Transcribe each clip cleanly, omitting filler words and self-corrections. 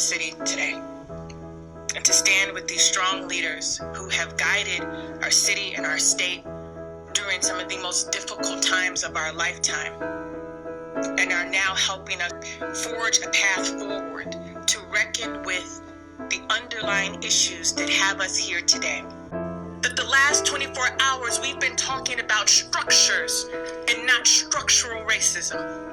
this city today, and to stand with these strong leaders who have guided our city and our state during some of the most difficult times of our lifetime, and are now helping us forge a path forward to reckon with the underlying issues that have us here today. That the last 24 hours we've been talking about structures and not structural racism.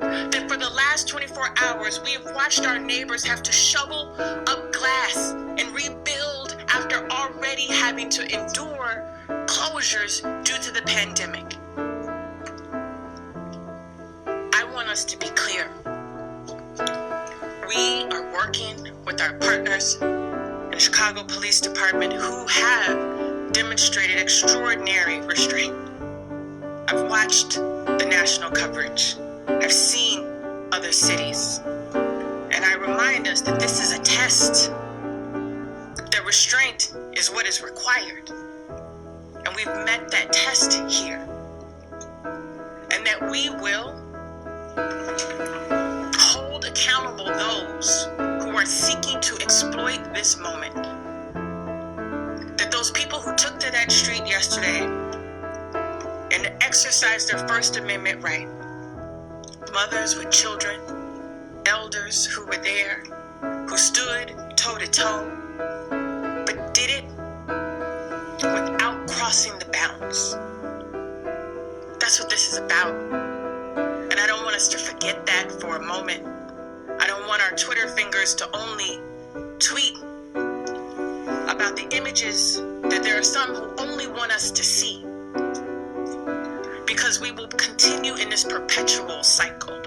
That for the last 24 hours we have watched our neighbors have to shovel up glass and rebuild after already having to endure closures due to the pandemic. I want us to be clear. We are working with our partners in the Chicago Police Department who have demonstrated extraordinary restraint. I've watched the national coverage. I've seen other cities. And I remind us that this is a test. That restraint is what is required. And we've met that test here. And that we will hold accountable those who are seeking to exploit this moment. That those people who took to that street yesterday and exercised their First Amendment right, mothers with children, elders who were there, who stood toe to toe, but did it without crossing the bounds. That's what this is about. And I don't want us to forget that for a moment. I don't want our Twitter fingers to only tweet about the images that there are some who only want us to see. Because we will continue in this perpetual cycle.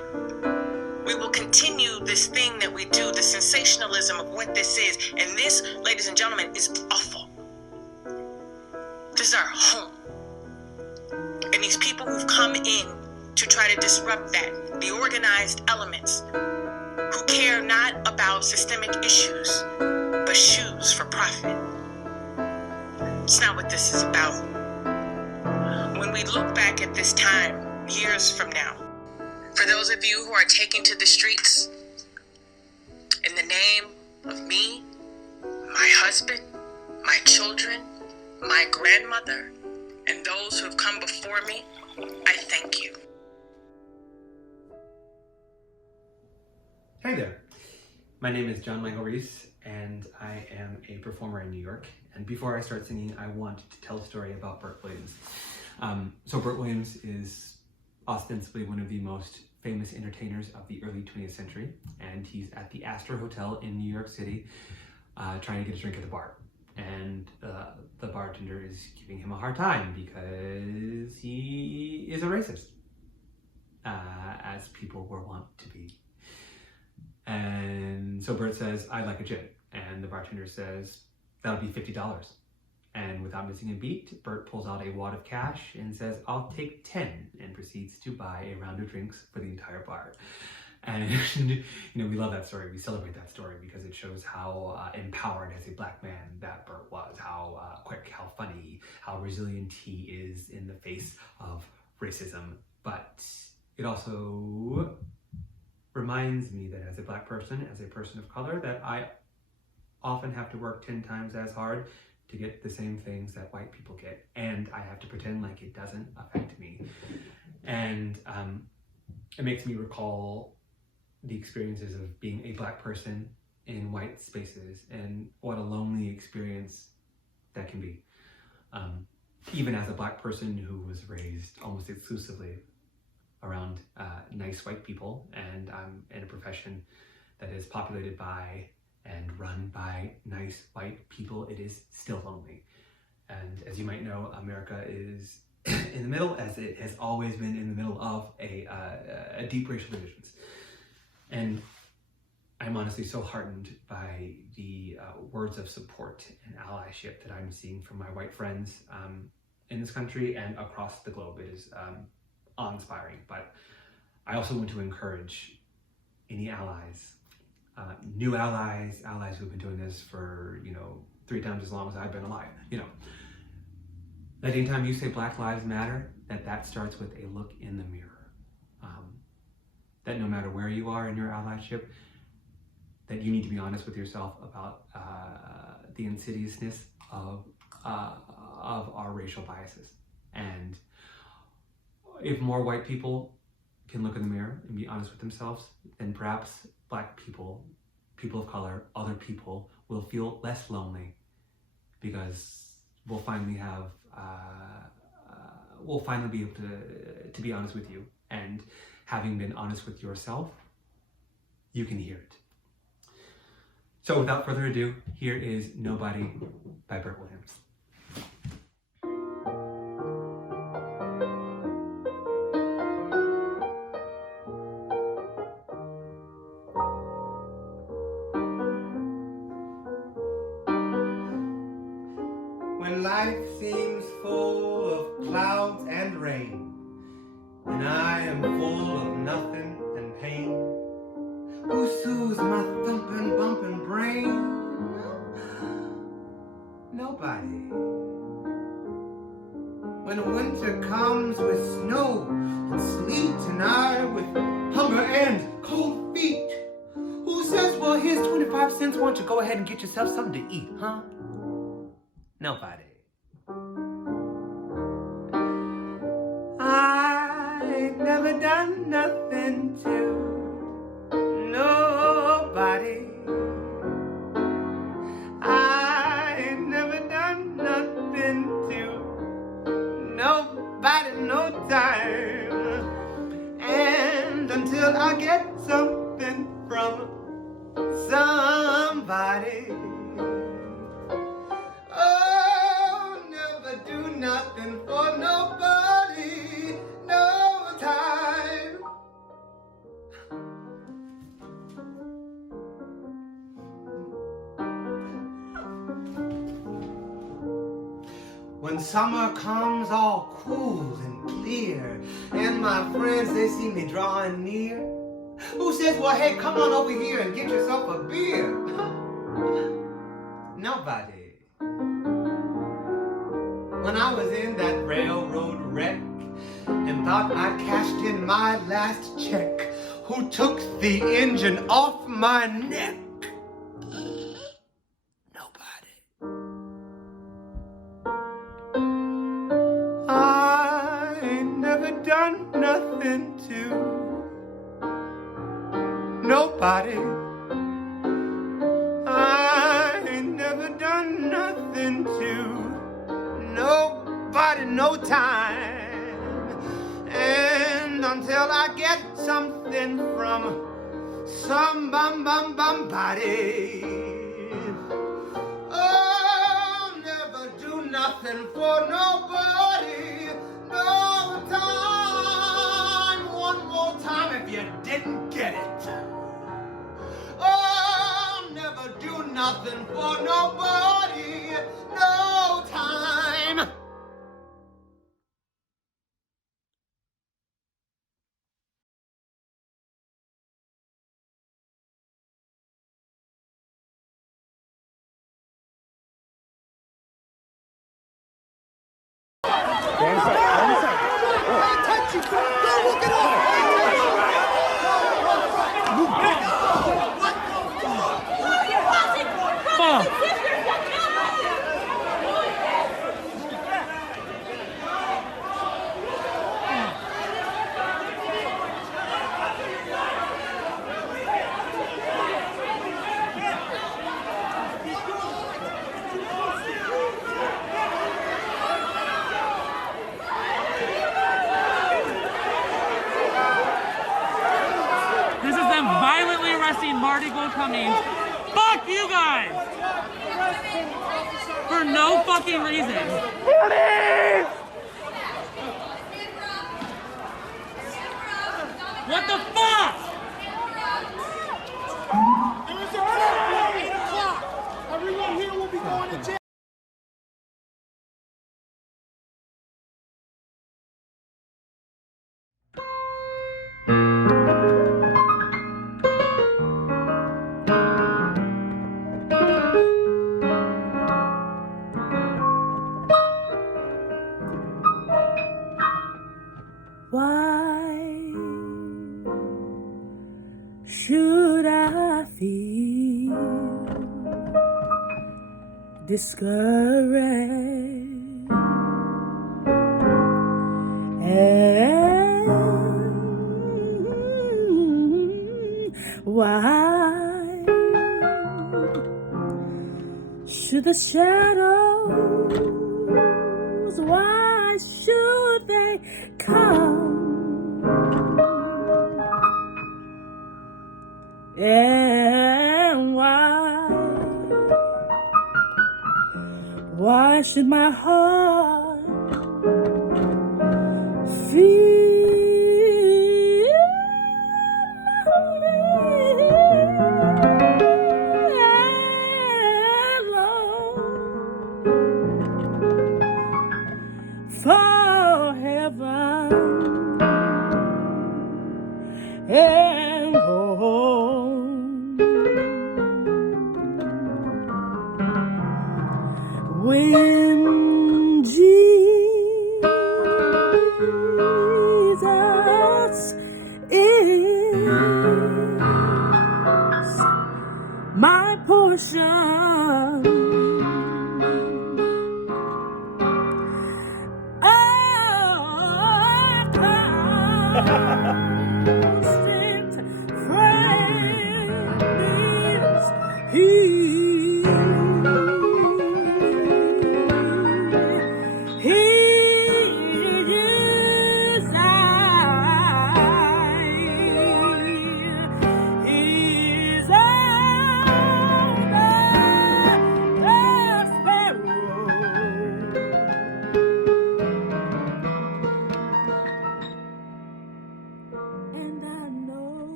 We will continue this thing that we do, the sensationalism of what this is. And this, ladies and gentlemen, is awful. This is our home. And these people who've come in to try to disrupt that, the organized elements who care not about systemic issues, but shoes for profit. It's not what this is about. When we look back at this time, years from now, for those of you who are taking to the streets in the name of me, my husband, my children, my grandmother, and those who have come before me, I thank you. Hey there. My name is Jon-Michael Reese, and I am a performer in New York. And before I start singing, I want to tell a story about Bert Williams. So Bert Williams is ostensibly one of the most famous entertainers of the early 20th century, and he's at the Astor Hotel in New York City trying to get a drink at the bar. And the bartender is giving him a hard time because he is a racist, as people were wont to be. And so Bert says, "I'd like a gin." And the bartender says, "That'll be $50. And without missing a beat, Bert pulls out a wad of cash and says, "I'll take 10, and proceeds to buy a round of drinks for the entire bar. And we love that story. We celebrate that story because it shows how empowered as a black man that Bert was, how quick, how funny, how resilient he is in the face of racism. But it also reminds me that as a black person, as a person of color, that I often have to work 10 times as hard to get the same things that white people get, and I have to pretend like it doesn't affect me. And it makes me recall the experiences of being a black person in white spaces and what a lonely experience that can be. Even as a black person who was raised almost exclusively around nice white people, and I'm in a profession that is populated by and run by nice white people, it is still lonely. And as you might know, America is in the middle, as it has always been in the middle of a deep racial divisions. And I'm honestly so heartened by the words of support and allyship that I'm seeing from my white friends in this country and across the globe. It is awe-inspiring. But I also want to encourage any allies, new allies who've been doing this for 3 times as long as I've been alive. That anytime you say Black Lives Matter, that starts with a look in the mirror. That no matter where you are in your allyship, that you need to be honest with yourself about the insidiousness of our racial biases. And if more white people can look in the mirror and be honest with themselves, then perhaps Black people, people of color, other people will feel less lonely, because we'll finally have, we'll finally be able to be honest with you. And having been honest with yourself, you can hear it. So without further ado, here is Nobody by Burt Williams. When life seems full of clouds and rain, and I am full of nothing and pain, who soothes my thumping, bumping brain? Nobody. When winter comes with snow and sleet, and I with hunger and cold feet, who says, well, here's 25 cents, why don't you go ahead and get yourself something to eat, huh? Nobody. I ain't never done nothing to nobody. I ain't never done nothing to nobody no time. And until I get something from somebody, nothing for nobody, no time. When summer comes all cool and clear, and my friends, they see me drawing near, who says, well, hey, come on over here and get yourself a beer? Nobody. When I was in that railroad wreck and thought I cashed in my last check, who took the engine off my neck? Nobody. I ain't never done nothing to nobody. I ain't never done nothing to nobody, no time. And until I get something from somebody, oh, never do nothing for nobody, no time. One more time if you didn't get it. Oh, never do nothing for nobody, no time. Marty Gold Cummings. Fuck you guys! For no fucking reason. Police! What the fuck? There is an order at 8 o'clock. Everyone here will be going to jail. Should I feel discouraged. And why should the shadows, why should they come? And why should my heart feel lonely for heaven and home? When Jesus is my portion, constant friend is He.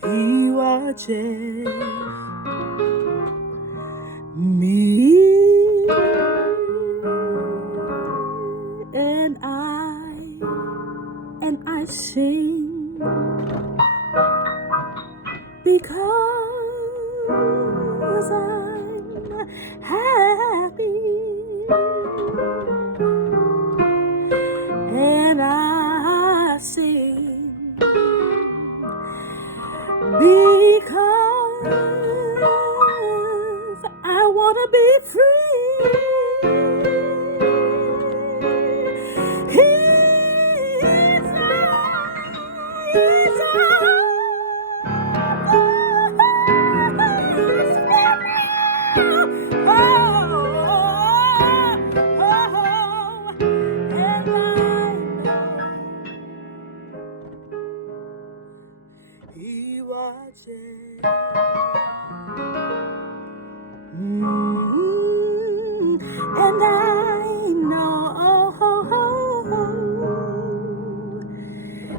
He watches me, and I sing because I'm happy, and I sing because I want to be free. He watches. And I know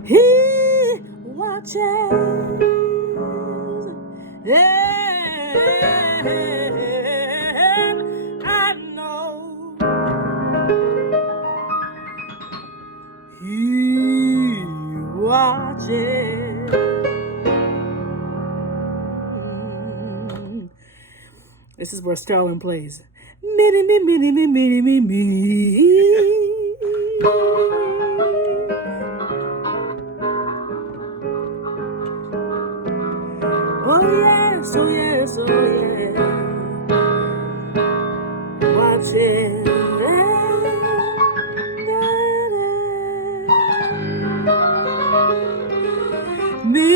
He watches. And I know He watches. This is where Sterling plays. Me, me, me, me, me, me, me, me. Oh yes, oh yes, oh yeah. Watch it. Me.